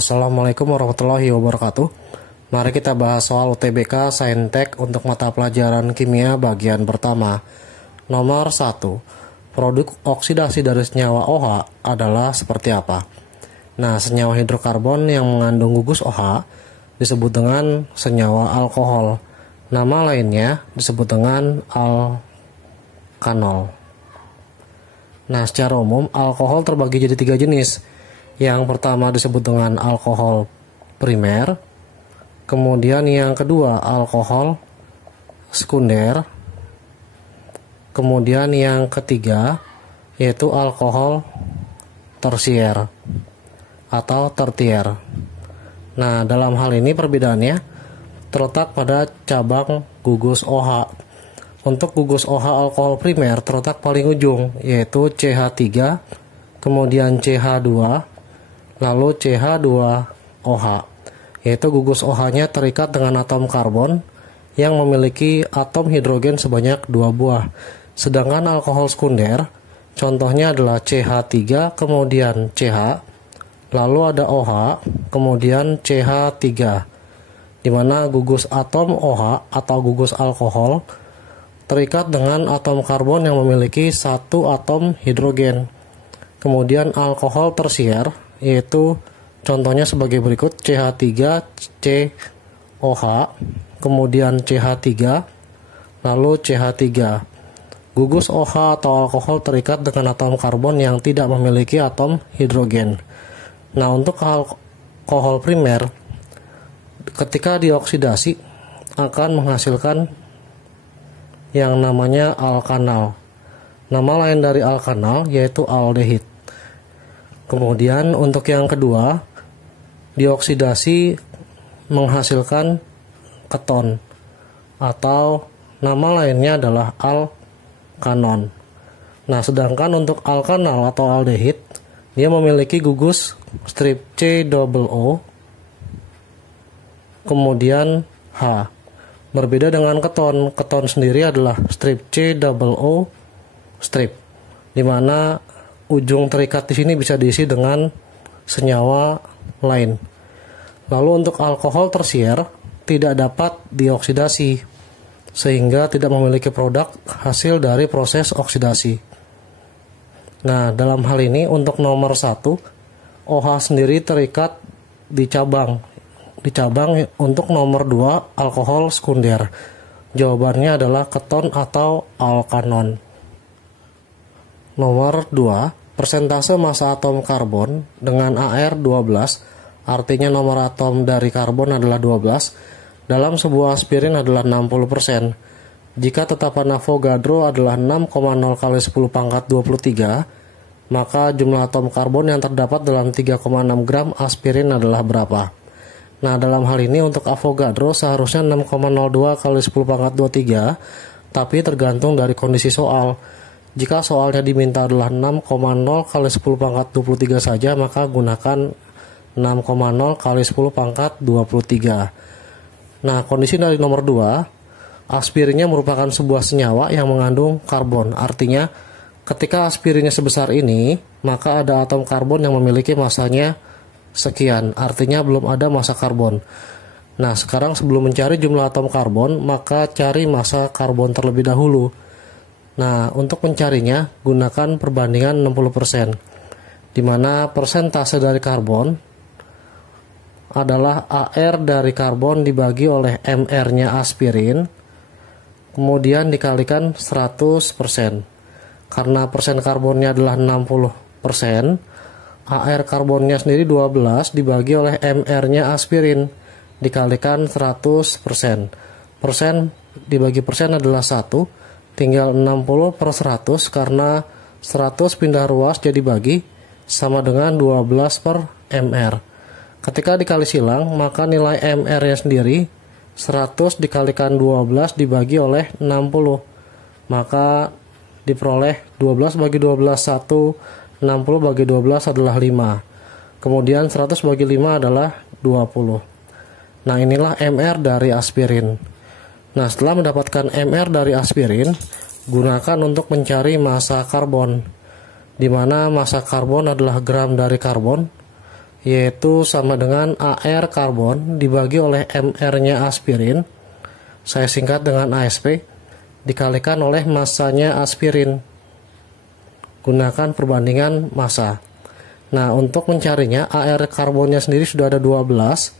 Assalamualaikum warahmatullahi wabarakatuh. Mari kita bahas soal UTBK Saintek untuk mata pelajaran kimia bagian pertama. Nomor 1. Produk oksidasi dari senyawa OH adalah seperti apa? Nah, senyawa hidrokarbon yang mengandung gugus OH disebut dengan senyawa alkohol. Nama lainnya disebut dengan alkanol. Nah, secara umum alkohol terbagi jadi 3 jenis. Yang pertama disebut dengan alkohol primer, kemudian yang kedua alkohol sekunder, kemudian yang ketiga yaitu alkohol tersier atau tertier. Nah, dalam hal ini perbedaannya terletak pada cabang gugus OH. Untuk gugus OH alkohol primer terletak paling ujung, yaitu CH3, kemudian CH2, lalu CH2OH, yaitu gugus OH-nya terikat dengan atom karbon yang memiliki atom hidrogen sebanyak 2 buah. Sedangkan alkohol sekunder, contohnya adalah CH3, kemudian CH, lalu ada OH, kemudian CH3, di mana gugus atom OH atau gugus alkohol terikat dengan atom karbon yang memiliki 1 atom hidrogen. Kemudian alkohol tersier, yaitu contohnya sebagai berikut: CH3COH, kemudian CH3, lalu CH3. Gugus OH atau alkohol terikat dengan atom karbon yang tidak memiliki atom hidrogen. Nah, untuk alkohol primer, ketika dioksidasi akan menghasilkan yang namanya alkanal. Nama lain dari alkanal yaitu aldehid. Kemudian untuk yang kedua, dioksidasi menghasilkan keton atau nama lainnya adalah alkanon. Nah, sedangkan untuk alkanal atau aldehid, dia memiliki gugus strip COO, kemudian H. Berbeda dengan keton, keton sendiri adalah strip COO strip, di mana ujung terikat di sini bisa diisi dengan senyawa lain. Lalu untuk alkohol tersier tidak dapat dioksidasi, sehingga tidak memiliki produk hasil dari proses oksidasi. Nah, dalam hal ini untuk nomor 1, OH sendiri terikat di cabang. Di cabang untuk nomor 2, alkohol sekunder. Jawabannya adalah keton atau alkanon. Nomor 2, persentase massa atom karbon dengan AR 12, artinya nomor atom dari karbon adalah 12, dalam sebuah aspirin adalah 60%. Jika tetapan Avogadro adalah 6,0 kali 10 pangkat 23, maka jumlah atom karbon yang terdapat dalam 3,6 gram aspirin adalah berapa? Nah, dalam hal ini untuk Avogadro seharusnya 6,02 kali 10 pangkat 23, tapi tergantung dari kondisi soal. Jika soalnya diminta adalah 6,0 kali 10 pangkat 23 saja, maka gunakan 6,0 kali 10 pangkat 23. Nah, kondisi dari nomor 2, aspirinnya merupakan sebuah senyawa yang mengandung karbon. Artinya, ketika aspirinnya sebesar ini, maka ada atom karbon yang memiliki masanya sekian. Artinya belum ada massa karbon. Nah, sekarang sebelum mencari jumlah atom karbon, maka cari massa karbon terlebih dahulu. Nah, untuk mencarinya, gunakan perbandingan 60%, di mana persentase dari karbon adalah AR dari karbon dibagi oleh MR-nya aspirin, kemudian dikalikan 100%. Karena persen karbonnya adalah 60%, AR karbonnya sendiri 12 dibagi oleh MR-nya aspirin, dikalikan 100%. Persen dibagi persen adalah 1, tinggal 60/100, karena 100 pindah ruas jadi bagi, sama dengan 12/MR. Ketika dikali silang, maka nilai MR-nya sendiri 100 dikalikan 12 dibagi oleh 60, maka diperoleh 12 bagi 12 1, 60 bagi 12 adalah 5. Kemudian 100 bagi 5 adalah 20. Nah, inilah MR dari aspirin. Nah, setelah mendapatkan MR dari aspirin, gunakan untuk mencari massa karbon, di mana massa karbon adalah gram dari karbon yaitu sama dengan AR karbon dibagi oleh MR-nya aspirin, saya singkat dengan ASP, dikalikan oleh masanya aspirin. Gunakan perbandingan massa. Nah, untuk mencarinya, AR karbonnya sendiri sudah ada 12,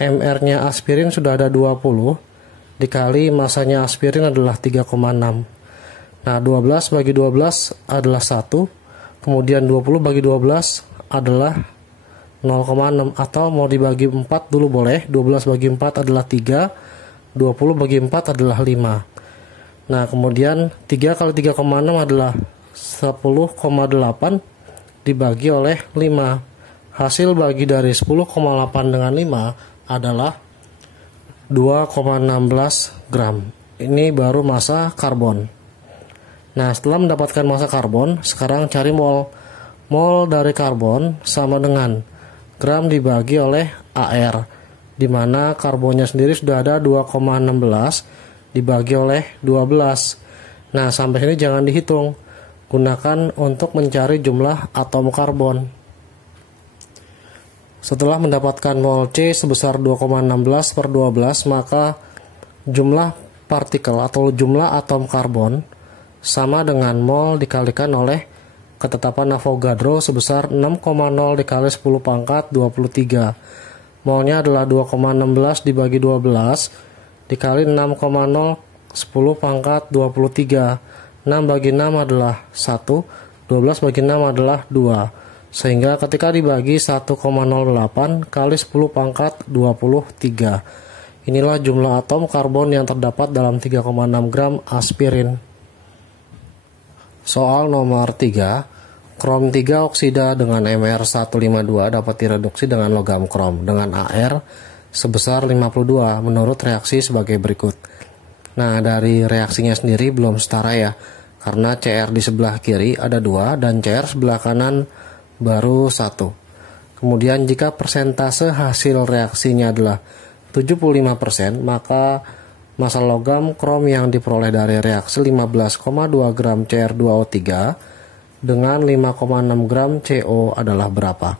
MR-nya aspirin sudah ada 20, dikali masanya aspirin adalah 3,6. Nah, 12 bagi 12 adalah 1, kemudian 20 bagi 12 adalah 0,6, atau mau dibagi 4 dulu boleh. 12 bagi 4 adalah 3, 20 bagi 4 adalah 5. Nah, kemudian 3 kali 3,6 adalah 10,8 dibagi oleh 5. Hasil bagi dari 10,8 dengan 5 adalah 2,16 gram. Ini baru massa karbon. Nah, setelah mendapatkan massa karbon, sekarang cari mol. Mol dari karbon sama dengan gram dibagi oleh AR, di mana karbonnya sendiri sudah ada 2,16 dibagi oleh 12. Nah, sampai sini jangan dihitung, gunakan untuk mencari jumlah atom karbon. Setelah mendapatkan mol C sebesar 2,16 per 12, maka jumlah partikel atau jumlah atom karbon sama dengan mol dikalikan oleh ketetapan Avogadro sebesar 6,0 dikali 10 pangkat 23. Molnya adalah 2,16 dibagi 12 dikali 6,0 10 pangkat 23. 6 bagi 6 adalah 1, 12 bagi 6 adalah 2. Sehingga ketika dibagi 1,08 kali 10 pangkat 23. Inilah jumlah atom karbon yang terdapat dalam 3,6 gram aspirin. Soal nomor 3. Krom 3 oksida dengan Mr152 dapat direduksi dengan logam krom dengan AR sebesar 52 menurut reaksi sebagai berikut. Nah, dari reaksinya sendiri belum setara ya, karena Cr di sebelah kiri ada 2 dan Cr sebelah kanan baru 1. Kemudian jika persentase hasil reaksinya adalah 75%, maka massa logam krom yang diperoleh dari reaksi 15,2 gram Cr2O3 dengan 5,6 gram CO adalah berapa?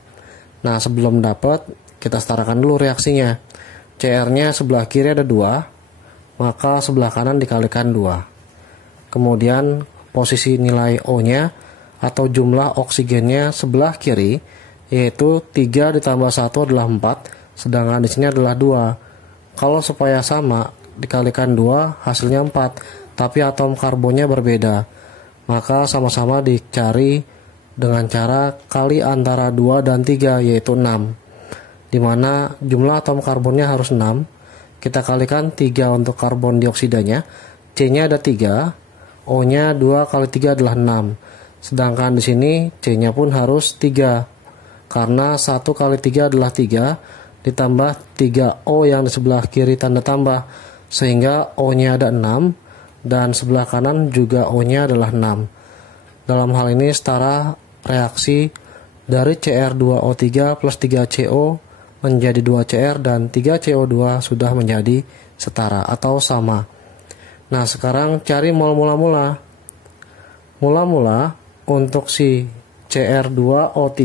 Nah, sebelum dapat, kita setarakan dulu reaksinya. Cr-nya sebelah kiri ada 2, maka sebelah kanan dikalikan 2. Kemudian posisi nilai O-nya atau jumlah oksigennya sebelah kiri, yaitu 3 ditambah 1 adalah 4, sedangkan di sini adalah 2. Kalau supaya sama, dikalikan 2, hasilnya 4, tapi atom karbonnya berbeda. Maka sama-sama dicari dengan cara kali antara 2 dan 3, yaitu 6. Dimana jumlah atom karbonnya harus 6. Kita kalikan 3 untuk karbon dioksidanya. C-nya ada 3, O-nya 2 kali 3 adalah 6. Sedangkan di sini C-nya pun harus 3. Karena 1 kali 3 adalah 3, ditambah 3O yang di sebelah kiri tanda tambah. Sehingga O-nya ada 6. Dan sebelah kanan juga O-nya adalah 6. Dalam hal ini setara reaksi dari Cr2O3 plus 3CO menjadi 2Cr dan 3CO2 sudah menjadi setara atau sama. Nah, sekarang cari mol mula-mula. Mula-mula untuk si Cr2O3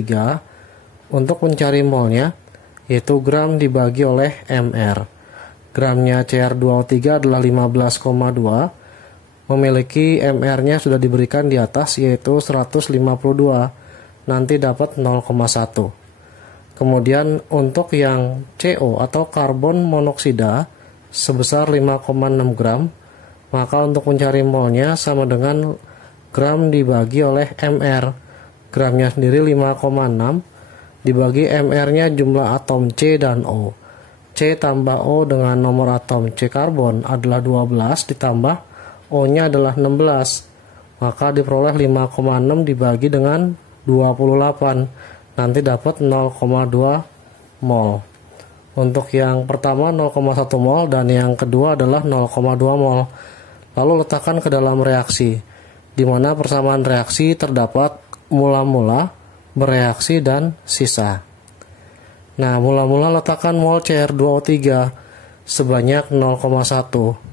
untuk mencari molnya yaitu gram dibagi oleh Mr. Gramnya Cr2O3 adalah 15,2. Memiliki MR-nya sudah diberikan di atas yaitu 152, nanti dapat 0,1. Kemudian untuk yang CO atau karbon monoksida sebesar 5,6 gram, maka untuk mencari molnya sama dengan gram dibagi oleh MR. Gramnya sendiri 5,6 dibagi MR-nya jumlah atom C dan O. C tambah O dengan nomor atom C karbon adalah 12 ditambah O-nya adalah 16, maka diperoleh 5,6 dibagi dengan 28, nanti dapat 0,2 mol. Untuk yang pertama 0,1 mol dan yang kedua adalah 0,2 mol. Lalu letakkan ke dalam reaksi, di mana persamaan reaksi terdapat mula-mula, bereaksi, dan sisa. Nah, mula-mula letakkan mol Cr2O3 sebanyak 0,1.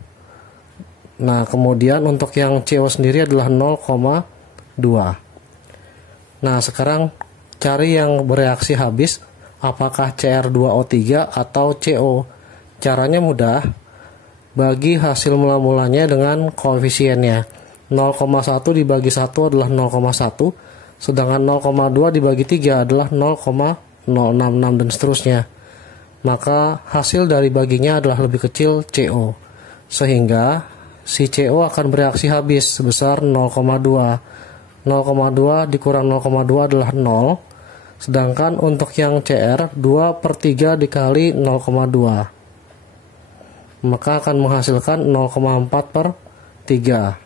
Nah, kemudian untuk yang CO sendiri adalah 0,2. Nah, sekarang cari yang bereaksi habis apakah Cr2O3 atau CO. Caranya mudah, bagi hasil mula-mulanya dengan koefisiennya. 0,1 dibagi 1 adalah 0,1, sedangkan 0,2 dibagi 3 adalah 0,066 dan seterusnya. Maka hasil dari baginya adalah lebih kecil CO, sehingga si CO akan bereaksi habis sebesar 0,2. 0,2 dikurang 0,2 adalah 0, sedangkan untuk yang Cr 2/3 dikali 0,2 maka akan menghasilkan 0,4/3.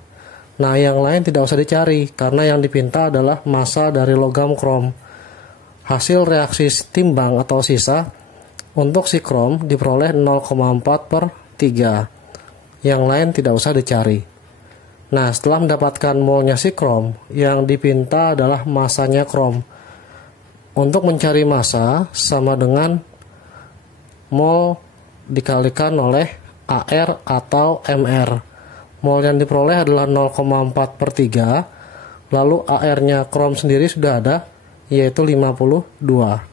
Nah, yang lain tidak usah dicari karena yang dipinta adalah massa dari logam krom. Hasil reaksi timbang atau sisa untuk si krom diperoleh 0,4/3. Yang lain tidak usah dicari. Nah, setelah mendapatkan molnya si krom, yang dipinta adalah massanya krom. Untuk mencari massa sama dengan mol dikalikan oleh AR atau MR. Mol yang diperoleh adalah 0,4/3, lalu AR-nya krom sendiri sudah ada, yaitu 52.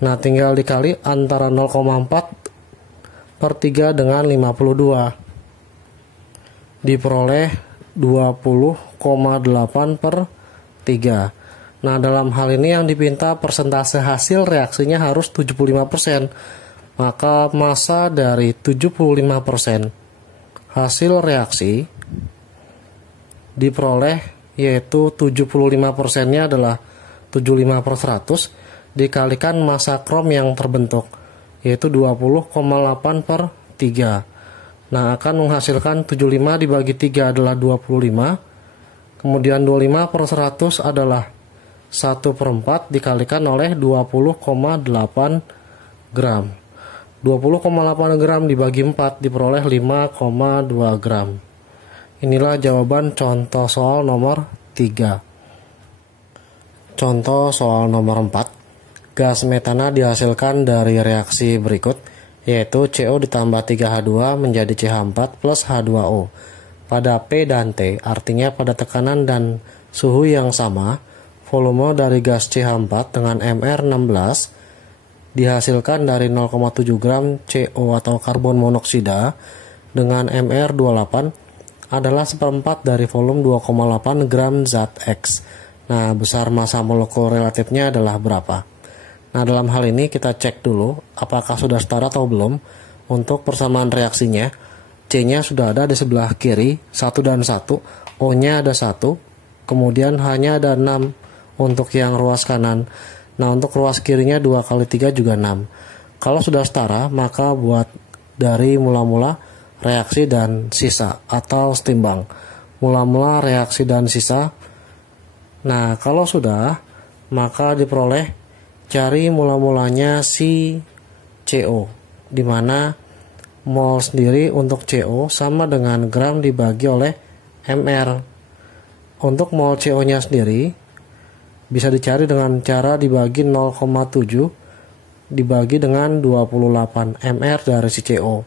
Nah, tinggal dikali antara 0,4/3 dengan 52. Diperoleh 20,8/3. Nah, dalam hal ini yang dipinta persentase hasil reaksinya harus 75%. Maka massa dari 75% hasil reaksi diperoleh, yaitu 75%-nya adalah 75/100 dikalikan massa krom yang terbentuk, yaitu 20,8/3. Nah, akan menghasilkan 75 dibagi 3 adalah 25, kemudian 25/100 adalah 1/4 dikalikan oleh 20,8 gram. 20,8 gram dibagi 4 diperoleh 5,2 gram. Inilah jawaban contoh soal nomor 3. Contoh soal nomor 4. Gas metana dihasilkan dari reaksi berikut, yaitu CO ditambah 3H2 menjadi CH4 plus H2O. Pada P dan T, artinya pada tekanan dan suhu yang sama, volume dari gas CH4 dengan MR 16 dihasilkan dari 0,7 gram CO atau karbon monoksida dengan MR 28 adalah seperempat dari volume 2,8 gram zat X. Nah, besar massa molekul relatifnya adalah berapa? Nah, dalam hal ini kita cek dulu apakah sudah setara atau belum. Untuk persamaan reaksinya, C-nya sudah ada di sebelah kiri, 1 dan 1, O-nya ada 1, kemudian H-nya ada 6 untuk yang ruas kanan. Nah, untuk ruas kirinya 2 kali 3 juga 6. Kalau sudah setara, maka buat dari mula-mula reaksi dan sisa atau setimbang. Mula-mula reaksi dan sisa. Nah, kalau sudah, maka diperoleh cari mula-mulanya si CO, di mana mol sendiri untuk CO sama dengan gram dibagi oleh MR. Untuk mol CO-nya sendiri bisa dicari dengan cara dibagi 0,7 dibagi dengan 28 mR dari si CO.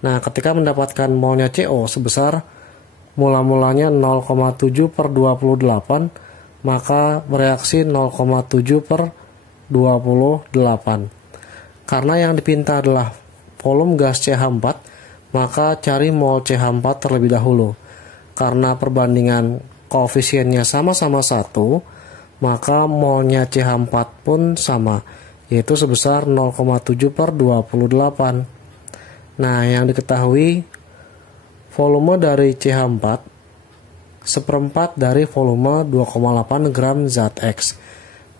Nah, ketika mendapatkan molnya CO sebesar mula-mulanya 0,7/28, maka bereaksi 0,7/28. Karena yang dipinta adalah volume gas CH4, maka cari mol CH4 terlebih dahulu. Karena perbandingan koefisiennya sama-sama 1, maka molnya CH4 pun sama, yaitu sebesar 0,7/28. Nah, yang diketahui volume dari CH4 seperempat dari volume 2,8 gram zat X.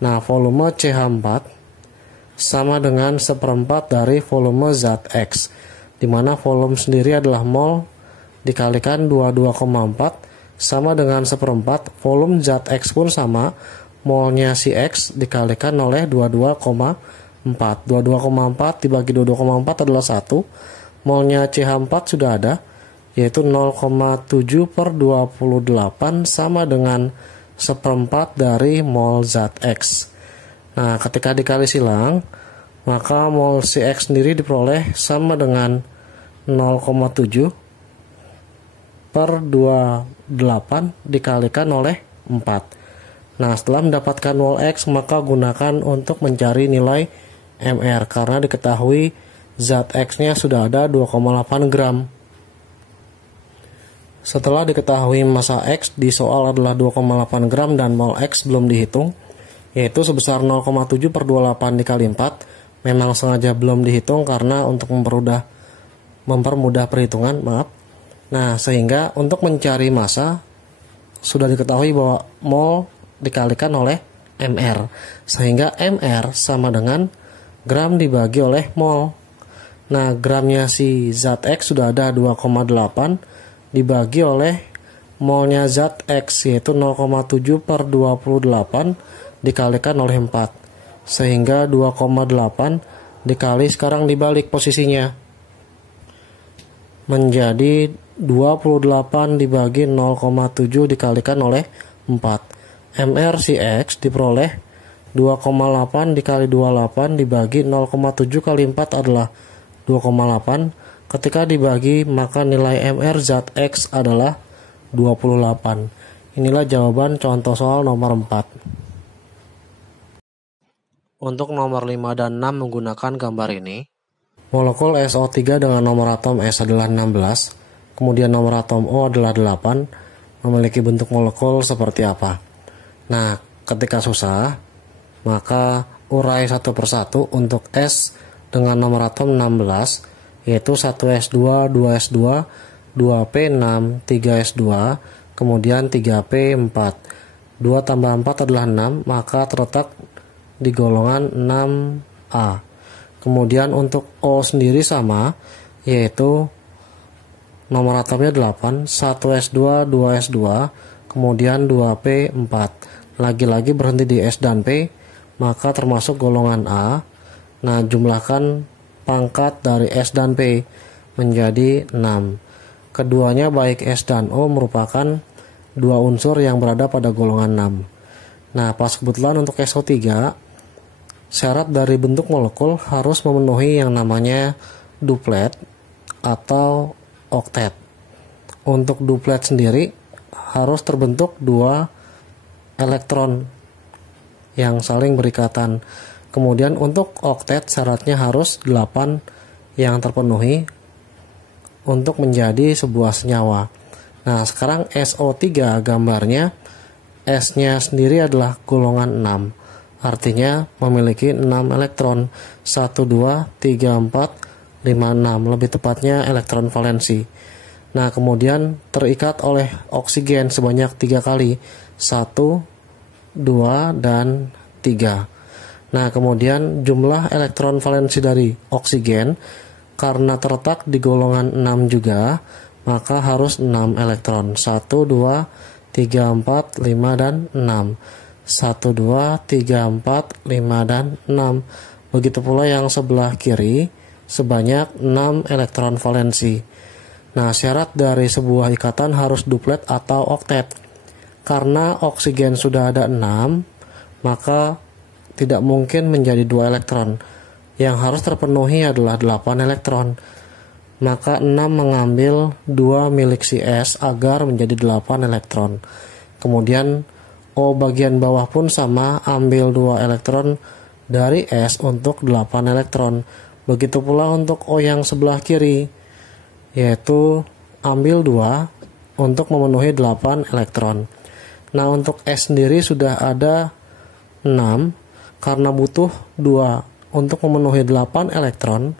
Nah, volume CH4 sama dengan seperempat dari volume zat X, di mana volume sendiri adalah mol dikalikan 22,4 sama dengan seperempat volume zat X pun sama, molnya si X dikalikan oleh 22,4. 22,4 dibagi 22,4 adalah 1. Molnya CH4 sudah ada, yaitu 0,7/28 sama dengan seperempat dari mol zat X. Nah, ketika dikali silang, maka mol CX sendiri diperoleh sama dengan 0,7/28 dikalikan oleh 4. Nah, setelah mendapatkan mol X, maka gunakan untuk mencari nilai Mr karena diketahui zat X-nya sudah ada 2,8 gram. Setelah diketahui massa X di soal adalah 2,8 gram dan mol X belum dihitung, yaitu sebesar 0,7 per 28 dikali 4, memang sengaja belum dihitung karena untuk mempermudah perhitungan, maaf. Nah, sehingga untuk mencari massa, sudah diketahui bahwa mol dikalikan oleh Mr, sehingga Mr sama dengan gram dibagi oleh mol. Nah, gramnya si zat X sudah ada 2,8 dibagi oleh molnya zat X, yaitu 0,7 per 28 dikalikan oleh 4, sehingga 2,8 dikali, sekarang dibalik posisinya, menjadi 28 dibagi 0,7 dikalikan oleh 4. Mr si X diperoleh 2,8 dikali 28 dibagi 0,7 kali 4 adalah 2,8. Ketika dibagi, maka nilai Mr zat X adalah 28. Inilah jawaban contoh soal nomor 4. Untuk nomor 5 dan 6 menggunakan gambar ini, molekul SO3 dengan nomor atom S adalah 16, kemudian nomor atom O adalah 8, memiliki bentuk molekul seperti apa? Nah, ketika susah, maka urai satu persatu. Untuk S dengan nomor atom 16, yaitu 1S2, 2S2, 2P6, 3S2, kemudian 3P4. 2 tambah 4 adalah 6, maka terletak di golongan 6A. Kemudian untuk O sendiri sama, yaitu nomor atomnya 8, 1S2, 2S2, kemudian 2P4. Lagi-lagi berhenti di S dan P, maka termasuk golongan A. Nah, jumlahkan pangkat dari S dan P menjadi 6. Keduanya baik S dan O merupakan dua unsur yang berada pada golongan 6. Nah, pas kebetulan untuk SO3, syarat dari bentuk molekul harus memenuhi yang namanya duplet atau oktet. Untuk duplet sendiri harus terbentuk 2 elektron yang saling berikatan. Kemudian untuk oktet syaratnya harus 8 yang terpenuhi untuk menjadi sebuah senyawa. Nah, sekarang SO3 gambarnya S-nya sendiri adalah golongan 6. Artinya memiliki 6 elektron. 1, 2, 3, 4, 5, 6. Lebih tepatnya elektron valensi. Nah, kemudian terikat oleh oksigen sebanyak 3 kali. 1, 2, dan 3. Nah, kemudian jumlah elektron valensi dari oksigen karena terletak di golongan 6 juga, maka harus 6 elektron. 1, 2, 3, 4, 5, dan 6. 1, 2, 3, 4, 5, dan 6. Begitu pula yang sebelah kiri, sebanyak 6 elektron valensi. Nah, syarat dari sebuah ikatan harus duplet atau oktet. Karena oksigen sudah ada 6, maka tidak mungkin menjadi 2 elektron. Yang harus terpenuhi adalah 8 elektron. Maka 6 mengambil 2 milik si S agar menjadi 8 elektron. Kemudian O bagian bawah pun sama, ambil 2 elektron dari S untuk 8 elektron. Begitu pula untuk O yang sebelah kiri, yaitu ambil 2 untuk memenuhi 8 elektron. Nah, untuk S sendiri sudah ada 6, karena butuh 2 untuk memenuhi 8 elektron,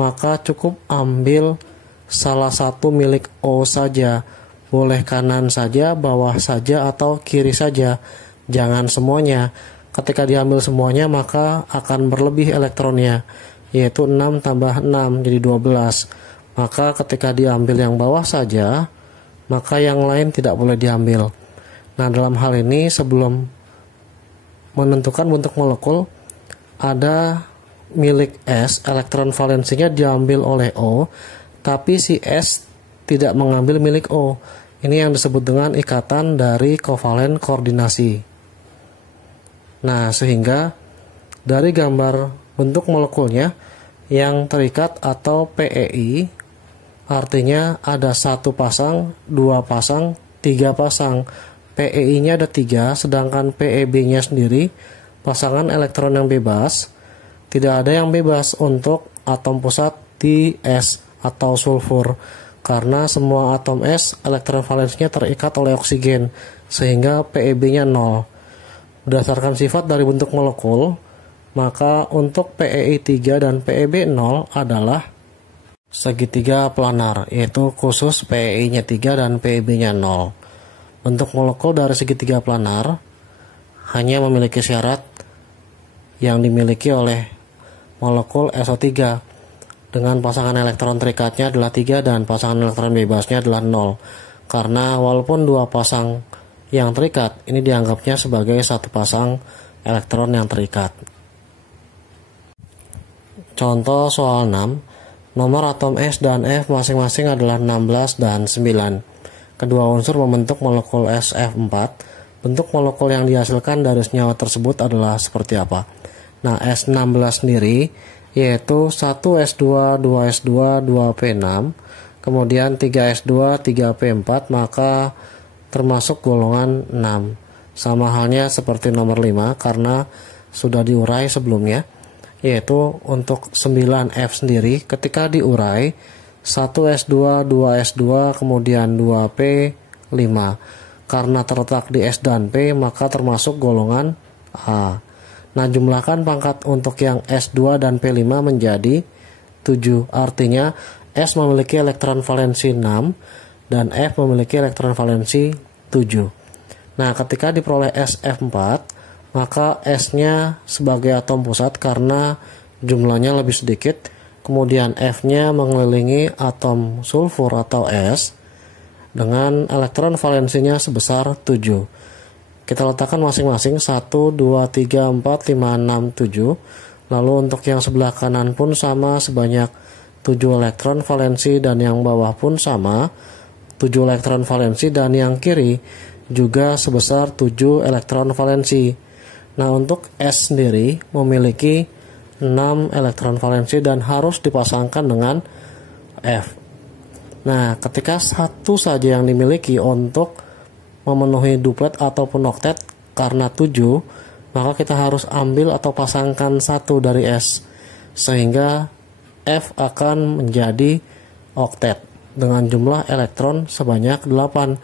maka cukup ambil salah satu milik O saja. Boleh kanan saja, bawah saja, atau kiri saja. Jangan semuanya. Ketika diambil semuanya, maka akan berlebih elektronnya, yaitu 6 tambah 6 jadi 12. Maka ketika diambil yang bawah saja, maka yang lain tidak boleh diambil. Nah, dalam hal ini sebelum menentukan bentuk molekul, ada milik S, elektron valensinya diambil oleh O, tapi si S tidak mengambil milik O. Ini yang disebut dengan ikatan dari kovalen koordinasi. Nah, sehingga dari gambar bentuk molekulnya yang terikat atau PEI, artinya ada 1 pasang, 2 pasang, 3 pasang. PEI-nya ada 3, sedangkan PEB-nya sendiri pasangan elektron yang bebas. Tidak ada yang bebas untuk atom pusat di es atau sulfur, karena semua atom es elektron valensinya terikat oleh oksigen, sehingga PeB-nya 0. Berdasarkan sifat dari bentuk molekul, maka untuk PeI 3 dan PeB 0 adalah segitiga planar, yaitu khusus PeI-nya 3 dan PeB-nya 0. Bentuk molekul dari segitiga planar hanya memiliki syarat yang dimiliki oleh molekul SO3, dengan pasangan elektron terikatnya adalah 3 dan pasangan elektron bebasnya adalah 0. Karena walaupun dua pasang yang terikat, ini dianggapnya sebagai satu pasang elektron yang terikat. Contoh soal 6, nomor atom S dan F masing-masing adalah 16 dan 9. Kedua unsur membentuk molekul SF4. Bentuk molekul yang dihasilkan dari senyawa tersebut adalah seperti apa? Nah, S16 sendiri yaitu 1S2, 2S2, 2P6, kemudian 3S2, 3P4, maka termasuk golongan 6. Sama halnya seperti nomor 5 karena sudah diurai sebelumnya, yaitu untuk 9F sendiri ketika diurai 1S2, 2S2, kemudian 2P5. Karena terletak di S dan P, maka termasuk golongan A. Nah, jumlahkan pangkat untuk yang S2 dan P5 menjadi 7. Artinya S memiliki elektron valensi 6 dan F memiliki elektron valensi 7. Nah, ketika diperoleh SF4, maka S-nya sebagai atom pusat karena jumlahnya lebih sedikit, kemudian F-nya mengelilingi atom sulfur atau S dengan elektron valensinya sebesar 7. Kita letakkan masing-masing 1, 2, 3, 4, 5, 6, 7. Lalu untuk yang sebelah kanan pun sama sebanyak 7 elektron valensi, dan yang bawah pun sama 7 elektron valensi, dan yang kiri juga sebesar 7 elektron valensi. Nah, untuk S sendiri memiliki 6 elektron valensi dan harus dipasangkan dengan F. Nah, ketika satu saja yang dimiliki untuk memenuhi duplet ataupun oktet karena 7, maka kita harus ambil atau pasangkan satu dari S, sehingga F akan menjadi oktet dengan jumlah elektron sebanyak 8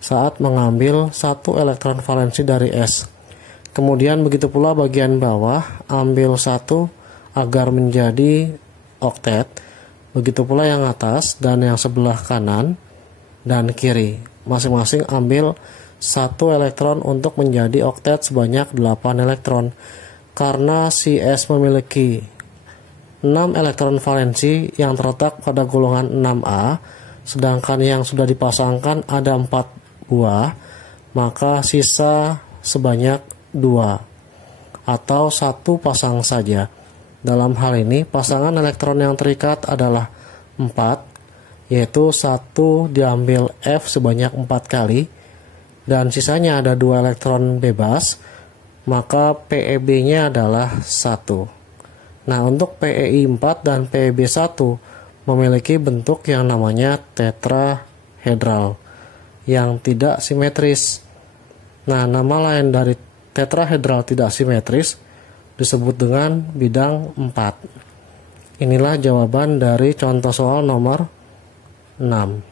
saat mengambil satu elektron valensi dari S. Kemudian begitu pula bagian bawah, ambil satu agar menjadi oktet. Begitu pula yang atas dan yang sebelah kanan dan kiri. Masing-masing ambil satu elektron untuk menjadi oktet sebanyak 8 elektron. Karena si S memiliki 6 elektron valensi yang terletak pada golongan 6A, sedangkan yang sudah dipasangkan ada 4 buah, maka sisa sebanyak 2 atau satu pasang saja. Dalam hal ini pasangan elektron yang terikat adalah 4, yaitu 1 diambil F sebanyak 4 kali dan sisanya ada 2 elektron bebas, maka PeB-nya adalah 1. Nah, untuk PeI 4 dan PeB 1 memiliki bentuk yang namanya tetrahedral yang tidak simetris. Nah, nama lain dari tetrahedral tidak simetris disebut dengan bidang 4. Inilah jawaban dari contoh soal nomor 6.